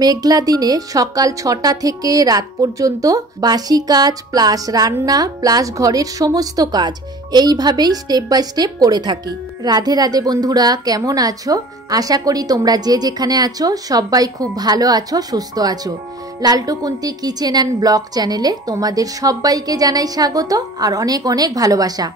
মেঘলা দিনে সকাল ৬টা থেকে রাত পর্যন্ত বাসি কাজ প্লাস রান্না প্লাস ঘরের সমস্ত কাজ এইভাবেই স্টেপ বাই স্টেপ করে থাকি। রাধে রাধে বন্ধুরা, কেমন আছো? আশা করি তোমরা যে যেখানে আছো সবাই খুব ভালো আছো, সুস্থ আছো। লালটু কুন্তি কিচেন অ্যান্ড ব্লগ চ্যানেলে তোমাদের সবাইকে জানাই স্বাগত আর অনেক অনেক ভালোবাসা।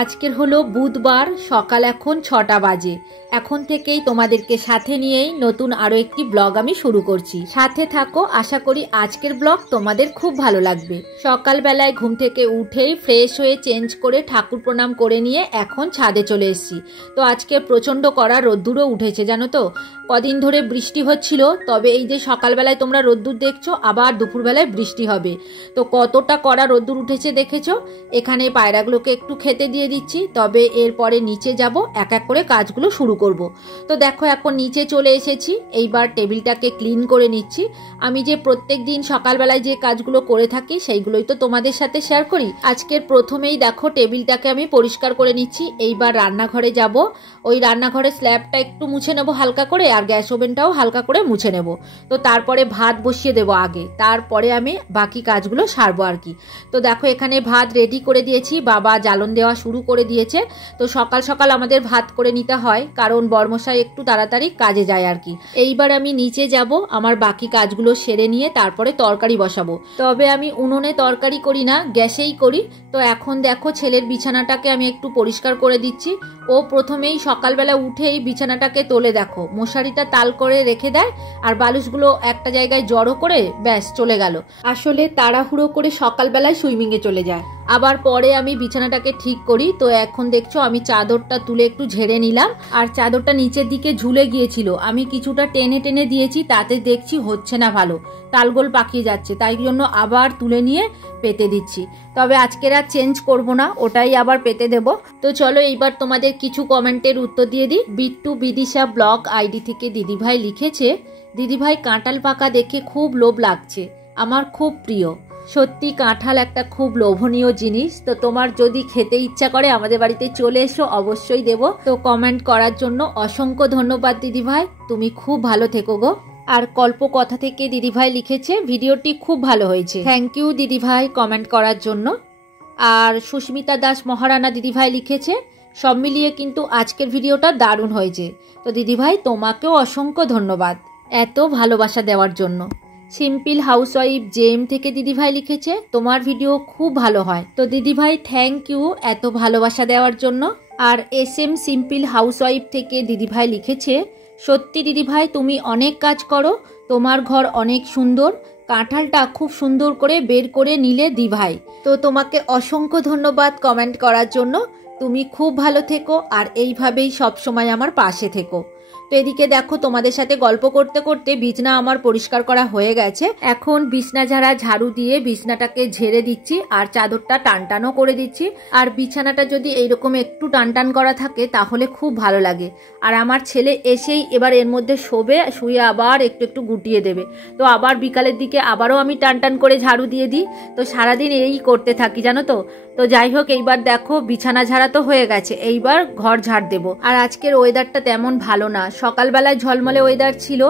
আজকের হলো বুধবার, সকাল এখন ৬টা বাজে। এখন থেকেই তোমাদেরকে সাথে নিয়েই নতুন আরো একটি ব্লগ আমি শুরু করছি। সাথে থাকো, আশা করি আজকের ব্লগ তোমাদের খুব ভালো লাগবে। সকালবেলায় ঘুম থেকে উঠেই ফ্রেশ হয়ে চেঞ্জ করে ঠাকুর প্রণাম করে নিয়ে এখন ছাদে চলে এসেছি। তো আজকে প্রচণ্ড কড়া রোদ্দুরও উঠেছে, জানো তো। কদিন ধরে বৃষ্টি হচ্ছিল, তবে এই যে সকালবেলায় তোমরা রোদ্দুর দেখছো, আবার দুপুরবেলায় বৃষ্টি হবে। তো কতটা কড়া রোদ্দুর উঠেছে দেখেছো। এখানে পায়রাগুলোকে একটু খেতে দিয়ে দিচ্ছি, তবে এরপরে নিচে যাব, এক এক করে কাজগুলো শুরু করব। তো দেখো এখন নিচে চলে এসেছি, এইবার টেবিলটাকে ক্লিন করে নিচ্ছি। আমি যে প্রত্যেক দিন সকালবেলায় যে কাজগুলো করে থাকি সেইগুলোই তো তোমাদের সাথে শেয়ার করি। আজকের প্রথমেই দেখো টেবিলটাকে আমি পরিষ্কার করে নিচ্ছি। এইবার রান্নাঘরে যাব, ওই রান্নাঘরের স্ল্যাবটা একটু মুছে নেবো হালকা করে, আর গ্যাস ওভেনটাও হালকা করে মুছে নেব। তো তারপরে ভাত বসিয়ে দেবো আগে, তারপরে আমি বাকি কাজগুলো সারবো আর কি। তো দেখো এখানে ভাত রেডি করে দিয়েছি, বাবা জ্বালন দেওয়া শুরু করে দিয়েছে। তো সকাল সকাল আমাদের ভাত করে নিতে হয়, কারণ বর্মশাই একটু তাড়াতাড়ি কাজে যায় আর কি। এইবার আমি নিচে যাব, আমার বাকি কাজগুলো সেরে নিয়ে তারপরে তরকারি বসাবো। তবে আমি উনুনে তরকারি করি না, গ্যাসেই করি। তো এখন দেখো ছেলের বিছানাটাকে আমি একটু পরিষ্কার করে দিচ্ছি। ও প্রথমেই সকালবেলা উঠেই বিছানাটাকে তোলে, দেখো মশারিটা তাল করে রেখে দেয় আর বালিশগুলো একটা জায়গায় জড়ো করে ব্যাস চলে গেল। আসলে তাড়াহুড়ো করে সকালবেলায় সুইমিংয়ে চলে যায়। আবার পরে আমি বিছানাটাকে ঠিক করি। তো এখন দেখছো আমি চাদরটা তুলে একটু ঝেড়ে নিলাম, আর চাদরটা নিচের দিকে ঝুলে গিয়েছিল, আমি কিছুটা টেনে টেনে দিয়েছি, তাতে দেখছি হচ্ছে না ভালো, তালগোল পাকিয়ে যাচ্ছে, তাই জন্য আবার তুলে নিয়ে পেতে দিচ্ছি। তবে আজকের আর চেঞ্জ করব না, ওটাই আবার পেতে দেব। তো চলো এইবার তোমাদের কিছু কমেন্টের উত্তর দিয়ে দিই। বিট্টু বিদিশা ব্লগ আইডি থেকে দিদিভাই লিখেছে, দিদিভাই কাঁঠাল পাকা দেখে খুব লোভ লাগছে, আমার খুব প্রিয়। সত্যি কাঁঠাল একটা খুব লোভনীয় জিনিস। তো তোমার যদি খেতে ইচ্ছা করে আমাদের বাড়িতে চলে এসো, অবশ্যই দেব। তো কমেন্ট করার জন্য অসংখ্য ধন্যবাদ দিদিভাই, তুমি খুব ভালো থেকো গো। আর কল্প কথা থেকে দিদিভাই লিখেছে, ভিডিওটি খুব ভালো হয়েছে, থ্যাংক ইউ দিদিভাই কমেন্ট করার জন্য। আর সুস্মিতা দাস মহারানা দিদিভাই লিখেছে, সব মিলিয়ে কিন্তু আজকের ভিডিওটা দারুণ হয়েছে। তো দিদিভাই তোমাকেও অসংখ্য ধন্যবাদ এত ভালোবাসা দেওয়ার জন্য। সিম্পল হাউসওয়াইফ জেএম থেকে দিদিভাই লিখেছে, তোমার ভিডিও খুব ভালো হয়। তো দিদিভাই থ্যাংক ইউ এত ভালোবাসা দেওয়ার জন্য। আর SM সিম্পল হাউসওয়াইফ থেকে দিদিভাই লিখেছে, সত্যি দিদিভাই তুমি অনেক কাজ করো, তোমার ঘর অনেক সুন্দর, কাঁঠালটা খুব সুন্দর করে বের করে নিলে দিভাই। তো তোমাকে অসংখ্য ধন্যবাদ কমেন্ট করার জন্য। তুমি খুব ভালো থেকো আর এইভাবেই সব সময় আমার পাশে থেকো। তো এদিকে দেখো তোমাদের সাথে গল্প করতে করতে বিছনা আমার পরিষ্কার করা হয়ে গেছে। এখন বিছনা ঝাড়ু দিয়ে বিছনাটাকে ঝেড়ে দিচ্ছি আর চাদরটা টানটানও করে দিচ্ছি। আর বিছানাটা যদি এইরকম একটু টানটান করা থাকে তাহলে খুব ভালো লাগে। আর আমার ছেলে এসেই এবার এর মধ্যে শোবে, শুয়ে আবার একটু একটু গুটিয়ে দেবে। তো আবার বিকালের দিকে আবারও আমি টানটান করে ঝাড়ু দিয়ে দিই। তো সারাদিন এই করতে থাকি, জানো তো। তো যাই হোক, এইবার দেখো বিছানা ঝাড়া তো হয়ে গেছে, এইবার ঘর ঝাড় দেবো। আর আজকের ওয়েদারটা তেমন ভালো না, সকালবেলায় ঝলমলে ওয়েদার ছিল,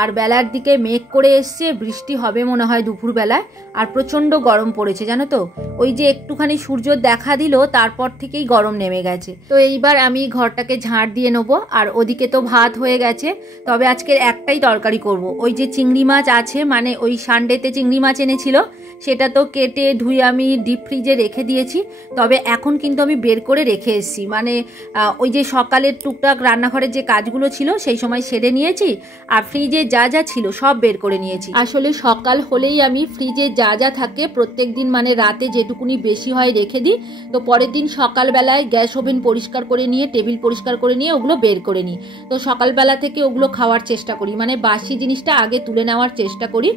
আর বেলার দিকে মেঘ করে এসছে, বৃষ্টি হবে মনে হয় দুপুরবেলায়। আর প্রচণ্ড গরম পড়েছে, জানো তো। ওই যে একটুখানি সূর্য দেখা দিল, তারপর থেকেই গরম নেমে গেছে। তো এইবার আমি ঘরটাকে ঝাড় দিয়ে নেবো। আর ওদিকে তো ভাত হয়ে গেছে, তবে আজকের একটাই তরকারি করব। ওই যে চিংড়ি মাছ আছে, মানে ওই সানডেতে চিংড়ি মাছ এনেছিল, সেটা তো কেটে ধুয়ে আমি ডিপ ফ্রিজে রেখে দিয়েছি। তবে এখন কিন্তু আমি বের করে রেখে এসেছি, মানে ওই যে সকালের টুকটাক রান্নাঘরের যে কাজগুলো ছিল সেই সময় সেরে নিয়েছি, আর ফ্রিজে যা যা ছিল সব বের করে নিয়েছি। আসলে সকাল হলেই আমি ফ্রিজে যা যা থাকে প্রত্যেক দিন, মানে রাতে যেটুকুনি বেশি হয় রেখে দিই। তো পরের দিন সকালবেলায় গ্যাস ওভেন পরিষ্কার করে নিয়ে, টেবিল পরিষ্কার করে নিয়ে ওগুলো বের করে নিই। তো সকালবেলা থেকে ওগুলো খাওয়ার চেষ্টা করি, মানে বাসি জিনিসটা আগে তুলে নেওয়ার চেষ্টা করি।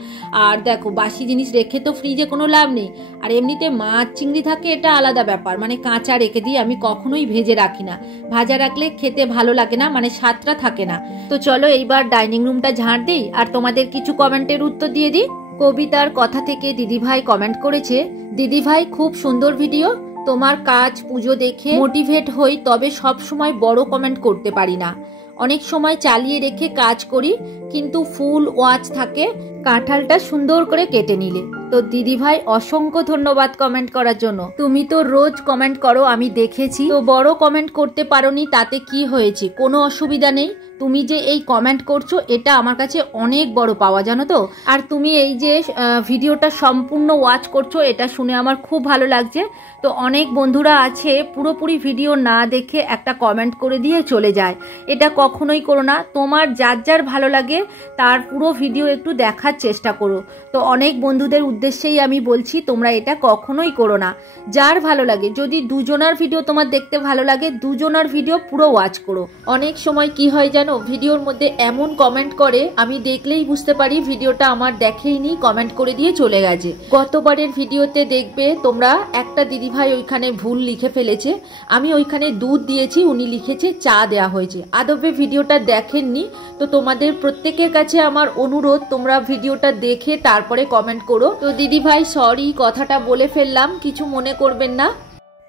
আর দেখো বাসি জিনিস রেখে তো ফ্রিজে কোনো লাভ নেই। আর এমনিতে মাছ চিংড়ি থাকে এটা আলাদা ব্যাপার, মানে কাঁচা রেখে দিই, আমি কখনোই ভেজে রাখি না। ভাজা রাখলে খেতে ভালো লাগে না, মানে স্বাদটা থাকে না। তো চলো এইবার ডাইনিং রুমটা ঝাড় দিই আর তোমাদের কিছু কমেন্টের উত্তর দিয়ে দিই। কবিতার কথা থেকে দিদিভাই কমেন্ট করেছে, দিদিভাই খুব সুন্দর ভিডিও, তোমার কাজ পুজো দেখে মোটিভেট হই, তবে সব সময় বড় কমেন্ট করতে পারি না। অনেক সময় চালিয়ে রেখে কাজ করি, কিন্তু ফুল ওয়াচ থাকে কাঁঠালটা সুন্দর করে কেটে নিলে। তো দিদিভাই অসংখ্য ধন্যবাদ কমেন্ট করার জন্য। তুমি তো রোজ কমেন্ট করো, আমি দেখেছি। তো বড় কমেন্ট করতে পারোনি, তাতে কি হয়েছে, কোনো অসুবিধা নেই। তুমি যে এই কমেন্ট করছো এটা আমার কাছে অনেক বড় পাওয়া, জানো তো। আর তুমি এই যে ভিডিওটা সম্পূর্ণ ওয়াচ করছো, এটা শুনে আমার খুব ভালো লাগছে। তো অনেক বন্ধুরা আছে পুরোপুরি ভিডিও না দেখে একটা কমেন্ট করে দিয়ে চলে যায়, এটা কখনোই করো না। তোমার যার যার ভালো লাগে তার পুরো ভিডিও একটু দেখার চেষ্টা করো। তো অনেক বন্ধুদের উদ্দেশ্যেই আমি বলছি, তোমরা এটা কখনোই করো না। যার ভালো লাগে, যদি দুজনার ভিডিও তোমার দেখতে ভালো লাগে, দুজনার ভিডিও পুরো ওয়াচ করো। অনেক সময় কি হয় জানো, ভিডিওর মধ্যে এমন কমেন্ট করে আমি দেখলেই বুঝতে পারি ভিডিওটা আমার দেখেইনি, কমেন্ট করে দিয়ে চলে গেছে। গতবারের ভিডিওতে দেখবে তোমরা একটা দিদিভাই ওইখানে ভুল লিখে ফেলেছে, আমি ওইখানে দুধ দিয়েছি, উনি লিখেছে চা দেয়া হয়েছে। আদবে ভিডিওটা দেখেননি। তো তোমাদের প্রত্যেকের কাছে আমার অনুরোধ, তোমরা ভিডিওটা দেখে তারপরে কমেন্ট করো। তো দিদিভাই সরি, কথাটা বলে ফেললাম, কিছু মনে করবেন না।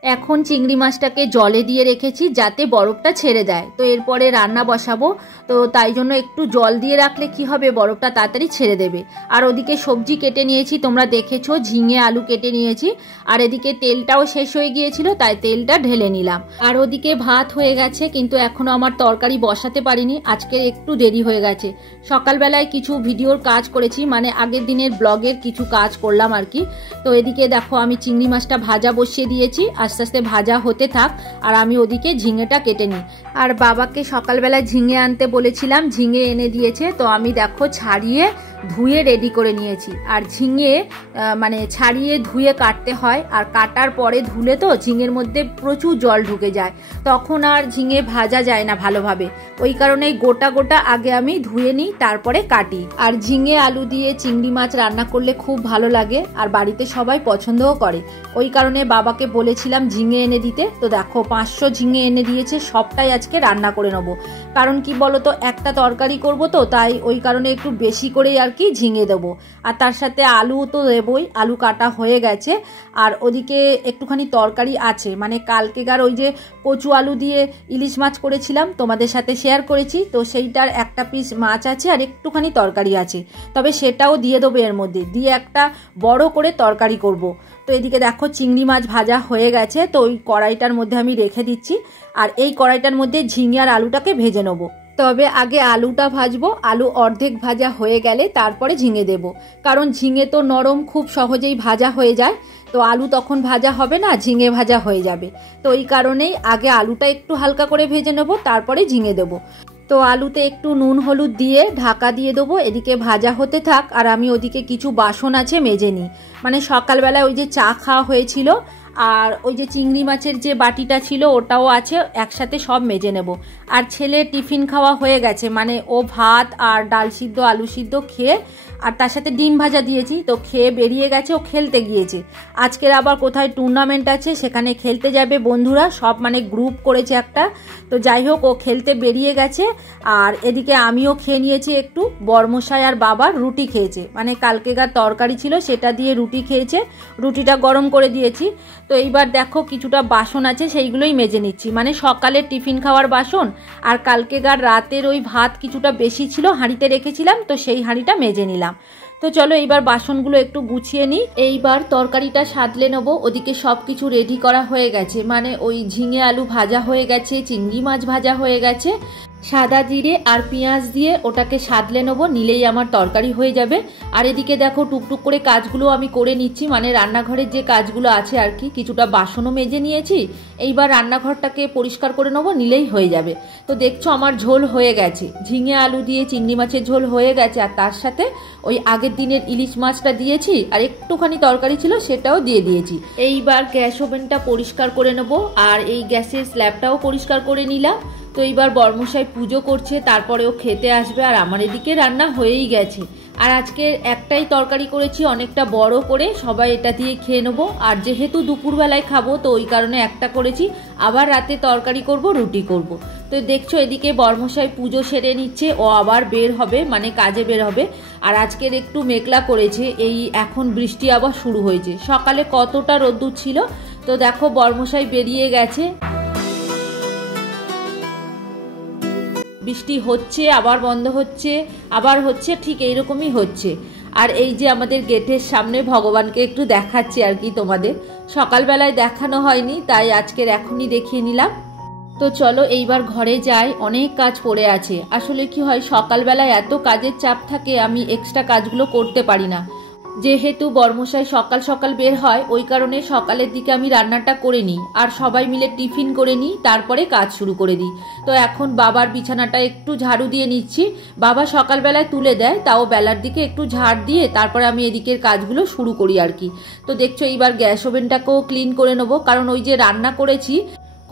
এখন চিংড়ি মাছটাকে জলে দিয়ে রেখেছি যাতে বরফটা ছেড়ে দেয়। তো এরপরে রান্না বসাবো, তো তাই জন্য একটু জল দিয়ে রাখলে কি হবে, বরফটা তাড়াতাড়ি ছেড়ে দেবে। আর ওদিকে সবজি কেটে নিয়েছি, তোমরা দেখেছো, ঝিঙে আলু কেটে নিয়েছি। আর এদিকে তেলটাও শেষ হয়ে গিয়েছিল, তাই তেলটা ঢেলে নিলাম। আর ওদিকে ভাত হয়ে গেছে, কিন্তু এখনো আমার তরকারি বসাতে পারিনি, আজকে একটু দেরি হয়ে গেছে। সকালবেলায় কিছু ভিডিওর কাজ করেছি, মানে আগের দিনের ব্লগের কিছু কাজ করলাম আর কি। তো এদিকে দেখো আমি চিংড়ি মাছটা ভাজা বসিয়ে দিয়েছি, আস্তে আস্তে ভাজা হতে থাক আর আমি ওদিকে ঝিঙেটা কেটে নিই। আর বাবাকে সকালবেলা ঝিঙে আনতে বলেছিলাম, ঝিঙে এনে দিয়েছে। তো আমি দেখো ছাড়িয়ে ধুয়ে রেডি করে নিয়েছি। আর ঝিঙে মানে ছাড়িয়ে ধুয়ে কাটতে হয়, আর কাটার পরে ধুলে তো ঝিঙের মধ্যে প্রচুর জল ঢুকে যায়, তখন আর ঝিঙে ভাজা যায় না ভালোভাবে। ওই কারণে গোটা গোটা আগে আমি ধুয়ে নিই, তারপরে কাটি। আর ঝিঙে আলু দিয়ে চিংড়ি মাছ রান্না করলে খুব ভালো লাগে, আর বাড়িতে সবাই পছন্দও করে। ওই কারণে বাবাকে বলেছিলাম ঝিঙে এনে দিতে। তো দেখো 500 ঝিঙে এনে দিয়েছে, সবটাই আজকে রান্না করে নেবো। কারণ কি বলতো, একটা তরকারি করব, তো তাই ওই কারণে একটু বেশি করেই আর কি ঝিঙে দেবো। আর তার সাথে আলু তো দেবই, আলু কাটা হয়ে গেছে। আর ওদিকে একটুখানি তরকারি আছে, মানে কালকেকার ওই যে কচু আলু দিয়ে ইলিশ মাছ করেছিলাম, তোমাদের সাথে শেয়ার করেছি। তো সেইটার একটা পিস মাছ আছে আর একটুখানি তরকারি আছে, তবে সেটাও দিয়ে দেবো এর মধ্যে, দিয়ে একটা বড় করে তরকারি করব। তো এদিকে দেখো চিংড়ি মাছ ভাজা হয়ে গেছে, তো ওই কড়াইটার মধ্যে আমি রেখে দিচ্ছি। আর এই কড়াইটার মধ্যে ঝিঙে আর আলুটাকে ভেজে নেবো। তবে আগে আলুটা ভাজবো, আলু অর্ধেক ভাজা হয়ে গেলে তারপরে ঝিঙে দেব। কারণ ঝিঙে তো নরম, খুব সহজেই ভাজা হয়ে যায়। তো আলু তখন ভাজা হবে না, ঝিঙে ভাজা হয়ে যাবে। তো এই কারণেই আগে আলুটা একটু হালকা করে ভেজে নেব, তারপরে ঝিঙে দেবো। তো আলুতে একটু নুন হলুদ দিয়ে ঢাকা দিয়ে দেবো, এদিকে ভাজা হতে থাক। আর আমি ওদিকে কিছু বাসন আছে মেজে নিই, মানে সকালবেলায় ওই যে চা খাওয়া হয়েছিল, আর ওই যে চিংড়ি মাছের যে বাটিটা ছিল ওটাও আছে, একসাথে সব মেজে নেব। আর ছেলে টিফিন খাওয়া হয়ে গেছে, মানে ও ভাত আর ডাল সিদ্ধ আলু সিদ্ধ খেয়ে, আর তার সাথে ডিম ভাজা দিয়েছি, তো খেয়ে বেরিয়ে গেছে, ও খেলতে গিয়েছে। আজকের আবার কোথায় টুর্নামেন্ট আছে, সেখানে খেলতে যাবে বন্ধুরা সব, মানে গ্রুপ করেছে একটা। তো যাই হোক, ও খেলতে বেরিয়ে গেছে। আর এদিকে আমিও খেয়ে নিয়েছি একটু, বর্মশাই আর বাবার রুটি খেয়েছে, মানে কালকেকার তরকারি ছিল সেটা দিয়ে রুটি খেয়েছে, রুটিটা গরম করে দিয়েছি। তো এইবার দেখো কিছুটা বাসন আছে, সেইগুলোই মেজে নিচ্ছি, মানে সকালের টিফিন খাওয়ার বাসন। আর কালকেকার রাতের ওই ভাত কিছুটা বেশি ছিল, হাঁড়িতে রেখেছিলাম, তো সেই হাঁড়িটা মেজে নিলাম। তো চলো এইবার বাসনগুলো একটু গুছিয়ে নিই। এইবার তরকারিটা সাদলে নেব। ওদিকে সব কিছু রেডি করা হয়ে গেছে, মানে ওই ঝিঙে আলু ভাজা হয়ে গেছে, চিংড়ি মাছ ভাজা হয়ে গেছে। সাদা জিরে আর পেঁয়াজ দিয়ে ওটাকে সাদলে নেবো, নিলেই আমার তরকারি হয়ে যাবে। আর এদিকে দেখো টুকটুক করে কাজগুলো আমি করে নিচ্ছি, মানে রান্নাঘরের যে কাজগুলো আছে আর কি। কিছুটা বাসনও মেজে নিয়েছি, এইবার রান্নাঘরটাকে পরিষ্কার করে নেবো, নিলেই হয়ে যাবে। তো দেখছো আমার ঝোল হয়ে গেছে, ঝিঙে আলু দিয়ে চিংড়ি মাছের ঝোল হয়ে গেছে। আর তার সাথে ওই আগের দিনের ইলিশ মাছটা দিয়েছি, আর একটুখানি তরকারি ছিল সেটাও দিয়ে দিয়েছি। এইবার গ্যাস ওভেনটা পরিষ্কার করে নেবো, আর এই গ্যাসের স্ল্যাবটাও পরিষ্কার করে নিলাম। তো এইবার বর্মশাই পুজো করছে, তারপরেও খেতে আসবে, আর আমার এদিকে রান্না হয়েই গেছে। আর আজকে একটাই তরকারি করেছি, অনেকটা বড় করে, সবাই এটা দিয়ে খেয়ে নেবো। আর যেহেতু দুপুরবেলায় খাবো, তো ওই কারণে একটা করেছি, আবার রাতে তরকারি করব, রুটি করব। তো দেখছো এদিকে বর্মশাই পুজো সেরে নিচ্ছে, ও আবার বের হবে, মানে কাজে বের হবে। আর আজকের একটু মেঘলা করেছে, এই এখন বৃষ্টি আবার শুরু হয়েছে। সকালে কতটা রোদ্দুর ছিল। তো দেখো বর্মশাই বেরিয়ে গেছে। বৃষ্টি হচ্ছে, আবার বন্ধ হচ্ছে, আবার হচ্ছে, ঠিক এইরকমই হচ্ছে। আর এই যে আমাদের গেটের সামনে ভগবানকে একটু দেখাচ্ছি আর কি তোমাদের, সকালবেলায় দেখানো হয়নি তাই আজকের এখনই দেখিয়ে নিলাম। তো চলো এইবার ঘরে যাই, অনেক কাজ পড়ে আছে। আসলে কি হয়, সকালবেলায় এত কাজের চাপ থাকে আমি এক্সট্রা কাজগুলো করতে পারি না। যেহেতু বর্মশাই সকাল সকাল বের হয়, ওই কারণে সকালের দিকে আমি রান্নাটা করে নিই আর সবাই মিলে টিফিন করে নিই, তারপরে কাজ শুরু করে দিই। তো এখন বাবার বিছানাটা একটু ঝাড়ু দিয়ে নিচ্ছি। বাবা সকালবেলায় তুলে দেয়, তাও বেলার দিকে একটু ঝাড় দিয়ে তারপরে আমি এদিকের কাজগুলো শুরু করি আর কি। তো দেখছো এইবার গ্যাস ওভেনটাকেও ক্লিন করে নেবো, কারণ ওই যে রান্না করেছি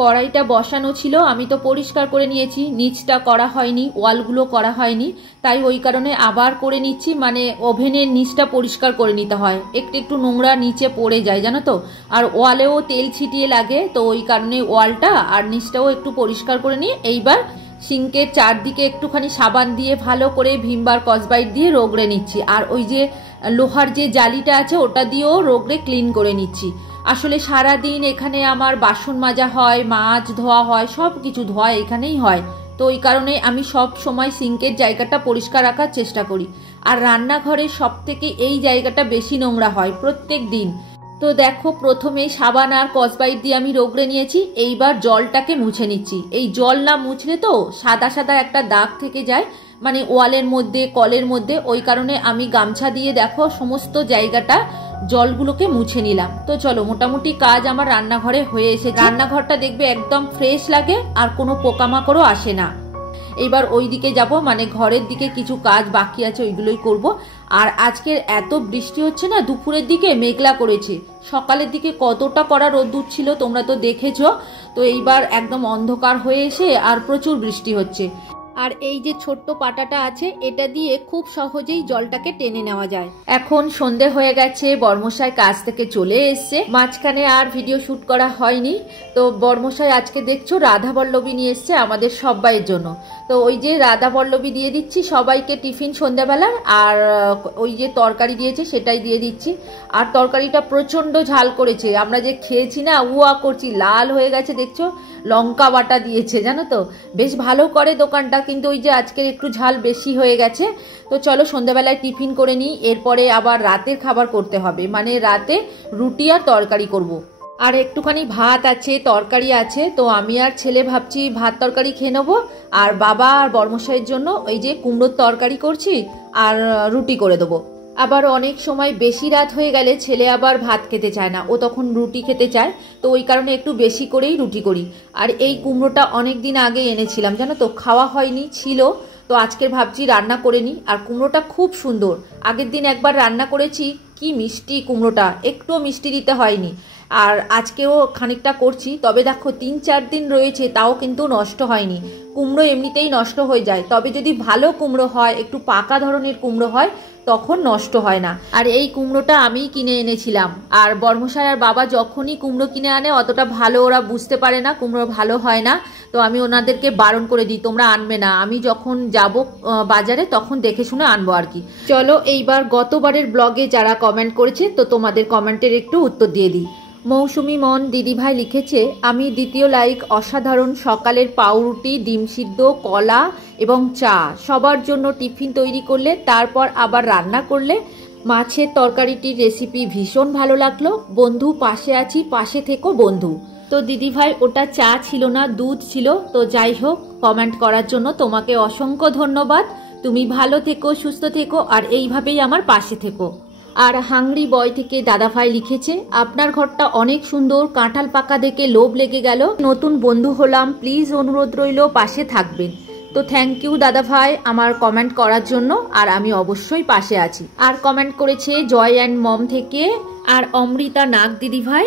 কড়াইটা বসানো ছিল, আমি তো পরিষ্কার করে নিয়েছি, নিচটা করা হয়নি, ওয়ালগুলো করা হয়নি, তাই ওই কারণে আবার করে নিচ্ছি। মানে ওভেনের নিচটা পরিষ্কার করে নিতে হয়, একটু একটু নোংরা নিচে পড়ে যায় জানো তো, আর ওয়ালেও তেল ছিটিয়ে লাগে, তো ওই কারণে ওয়ালটা আর নিচটাও একটু পরিষ্কার করে নিই। এইবার সিঙ্কের চারদিকে একটুখানি সাবান দিয়ে ভালো করে ভিমবার কসবাইট দিয়ে রগড়ে নিচ্ছি, আর ওই যে লোহার যে জালিটা আছে ওটা দিয়েও রগড়ে ক্লিন করে নিচ্ছি। আসলে সারা দিন এখানে আমার বাসন মাজা হয়, মাছ ধোয়া হয়, সব কিছু ধোয়া এখানেই হয়, তো ওই কারণে আমি সব সময় সিঙ্কের জায়গাটা পরিষ্কার রাখার চেষ্টা করি। আর রান্নাঘরের সব থেকে এই জায়গাটা বেশি নোংরা হয় প্রত্যেক দিন। তো দেখো প্রথমে সাবান আর কসবাইট দিয়ে আমি রগড়ে নিয়েছি, এইবার জলটাকে মুছে নিচ্ছি। এই জল না মুছলে তো সাদা সাদা একটা দাগ থেকে যায়, মানে ওয়ালের মধ্যে কলের মধ্যে, ওই কারণে আমি গামছা দিয়ে দেখো সমস্ত জায়গাটা জলগুলোকে মুছে নিলাম। তো চলো মোটামুটি কাজ আমার রান্নাঘরে হয়ে এসেছে। রান্নাঘরটা দেখবে একদম ফ্রেশ লাগে আর কোনো পোকামাকড়ও আসে না। এবার ওই দিকে যাব, মানে ঘরের দিকে কিছু কাজ বাকি আছে ওইগুলোই করব। আর আজকের এত বৃষ্টি হচ্ছে না, দুপুরের দিকে মেঘলা করেছে, সকালের দিকে কতটা কড়া রোদ্দুর ছিল তোমরা তো দেখেছো। তো এইবার একদম অন্ধকার হয়ে এসে আর প্রচুর বৃষ্টি হচ্ছে। আর এই যে ছোট্ট পাটাটা আছে এটা দিয়ে খুব সহজেই জলটাকে টেনে নেওয়া যায়। এখন সন্ধে হয়ে গেছে, বর্মশাই কাজ থেকে চলে এসছে, মাঝখানে আর ভিডিও শুট করা হয়নি। তো বর্মশাই আজকে দেখছো রাধা বল্লভী নিয়ে এসছে আমাদের সবাইয়ের জন্য। তো ওই যে রাধা বল্লভী দিয়ে দিচ্ছি সবাইকে টিফিন সন্ধ্যাবেলা, আর ওই যে তরকারি দিয়েছে সেটাই দিয়ে দিচ্ছি। আর তরকারিটা প্রচন্ড ঝাল করেছে, আমরা যে খেয়েছি না উয়া করছি, লাল হয়ে গেছে দেখছো, লঙ্কা বাটা দিয়েছে জানো তো, বেশ ভালো করে দোকানটা, কিন্তু ওই যে আজকের একটু ঝাল বেশি হয়ে গেছে। তো চলো সন্ধ্যাবেলায় টিফিন করে নিই, এরপরে আবার রাতের খাবার করতে হবে, মানে রাতে রুটি আর তরকারি করব। আর একটুখানি ভাত আছে, তরকারি আছে, তো আমি আর ছেলে ভাবছি ভাত তরকারি খেয়ে নেবো। আর বাবা আর বর্মশাইয়ের জন্য ওই যে কুমড়োর তরকারি করছি আর রুটি করে দেবো। আবার অনেক সময় বেশি রাত হয়ে গেলে ছেলে আবার ভাত খেতে চায় না, ও তখন রুটি খেতে চায়, তো ওই কারণে একটু বেশি করেই রুটি করি। আর এই কুমড়োটা অনেক দিন আগে এনেছিলাম জানো তো, খাওয়া হয়নি ছিল, তো আজকে ভাবছি রান্না করে নিই। আর কুমড়োটা খুব সুন্দর, আগের দিন একবার রান্না করেছি, কি মিষ্টি কুমড়োটা, একটুও মিষ্টি দিতে হয়নি। আর আজকেও খানিকটা করছি, তবে দেখো 3-4 দিন রয়েছে তাও কিন্তু নষ্ট হয়নি। কুমড়ো এমনিতেই নষ্ট হয়ে যায়, তবে যদি ভালো কুমড়ো হয়, একটু পাকা ধরনের কুমড়ো হয়, তখন নষ্ট হয় না। আর এই কুমড়োটা আমিই কিনে এনেছিলাম। আর বর্মশাই আর বাবা যখনই কুমড়ো কিনে আনে অতটা ভালো ওরা বুঝতে পারে না, কুমড়ো ভালো হয় না, তো আমি ওনাদেরকে বারণ করে দিই তোমরা আনবে না, আমি যখন যাব বাজারে তখন দেখে শুনে আনবো আর কি। চলো এইবার গতবারের ব্লগে যারা কমেন্ট করেছে, তো তোমাদের কমেন্টের একটু উত্তর দিয়ে দিই। মৌসুমি মন দিদিভাই লিখেছে, আমি দ্বিতীয় লাইক, অসাধারণ সকালের পাউরুটি, ডিম সিদ্ধ, কলা এবং চা, সবার জন্য টিফিন তৈরি করলে, তারপর আবার রান্না করলে। মাছের তরকারিটির রেসিপি ভীষণ ভালো লাগলো, বন্ধু পাশে আছি, পাশে থেকো বন্ধু। তো দিদিভাই ওটা চা ছিল না, দুধ ছিল। তো যাই হোক, কমেন্ট করার জন্য তোমাকে অসংখ্য ধন্যবাদ। তুমি ভালো থেকো, সুস্থ থেকো, আর এইভাবেই আমার পাশে থেকো। আর হাংরি বয় থেকে দাদাভাই লিখেছে, আপনার ঘরটা অনেক সুন্দর, কাঁঠাল পাকা দেখে লোভ লেগে গেল, নতুন বন্ধু হলাম, প্লিজ অনুরোধ রইল পাশে থাকবেন। তো থ্যাংক ইউ দাদাভাই আমার কমেন্ট করার জন্য, আর আমি অবশ্যই পাশে আছি। আর কমেন্ট করেছে জয় অ্যান্ড মম থেকে, আর অমৃতা নাগ দিদিভাই,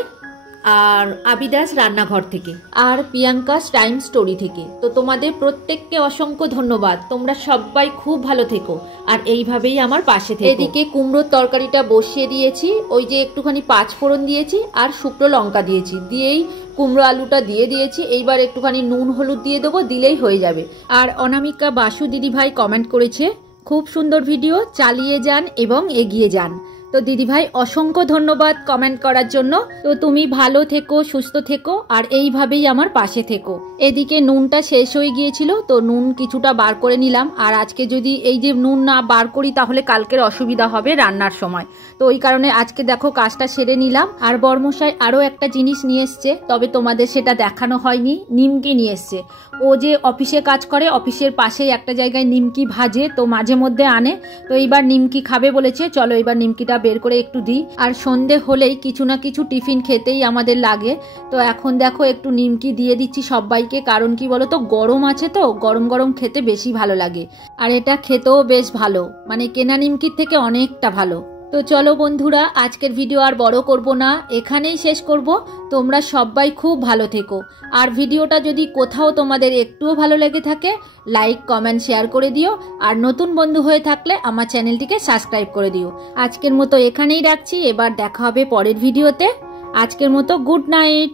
আর আবিদাস রান্নাঘর থেকে, আর প্রিয়াঙ্কা টাইম স্টোরি থেকে। তো তোমাদের প্রত্যেককে অসংখ্য ধন্যবাদ, তোমরা সবাই খুব ভালো থেকো আর এইভাবেই আমার পাশে থেকো। এদিকে কুমড়োর তরকারিটা বসিয়ে দিয়েছি, ওই যে একটুখানি 5 ফোড়ন দিয়েছি আর শুকনো লঙ্কা দিয়েছি, দিয়েই কুমড়ো আলুটা দিয়ে দিয়েছি। এইবার একটুখানি নুন হলুদ দিয়ে দেবো, দিলেই হয়ে যাবে। আর অনামিকা বাসু দিদিভাই কমেন্ট করেছে, খুব সুন্দর ভিডিও, চালিয়ে যান এবং এগিয়ে যান। তো দিদিভাই অসংখ্য ধন্যবাদ কমেন্ট করার জন্য। তো তুমি ভালো থেকো, সুস্থ থেকো, আর এইভাবেই আমার পাশে থেকো। এদিকে নুনটা শেষ হয়ে গিয়েছিল, তো নুন কিছুটা বার করে নিলাম। আর আজকে যদি এই যে নুন না বার করি তাহলে কালকের অসুবিধা হবে রান্নার সময়, তো ওই কারণে আজকে দেখো কাজটা সেরে নিলাম। আর বর্মশাই আরও একটা জিনিস নিয়ে এসছে, তবে তোমাদের সেটা দেখানো হয়নি। নিমকি নিয়ে এসছে। ও যে অফিসে কাজ করে, অফিসের পাশেই একটা জায়গায় নিমকি ভাজে, তো মাঝে মধ্যে আনে। তো এইবার নিমকি খাবে বলেছে, চলো এবার নিমকিটা বের করে একটু দিই। আর সন্ধে হলেই কিছু না কিছু টিফিন খেতেই আমাদের লাগে। তো এখন দেখো একটু নিমকি দিয়ে দিচ্ছি সবাইকে, কারণ কি বলো তো, গরম আছে তো, গরম গরম খেতে বেশি ভালো লাগে। আর এটা খেতেও বেশ ভালো, মানে কেনা নিমকির থেকে অনেকটা ভালো। তো চলো বন্ধুরা, আজকের ভিডিও আর বড় করব না, এখানেই শেষ করব। তোমরা সবাই খুব ভালো থেকো। আর ভিডিওটা যদি কোথাও তোমাদের একটুও ভালো লেগে থাকে, লাইক কমেন্ট শেয়ার করে দিও। আর নতুন বন্ধু হয়ে থাকলে আমার চ্যানেলটিকে সাবস্ক্রাইব করে দিও। আজকের মতো এখানেই রাখছি, এবার দেখা হবে পরের ভিডিওতে। আজকের মতো গুড নাইট।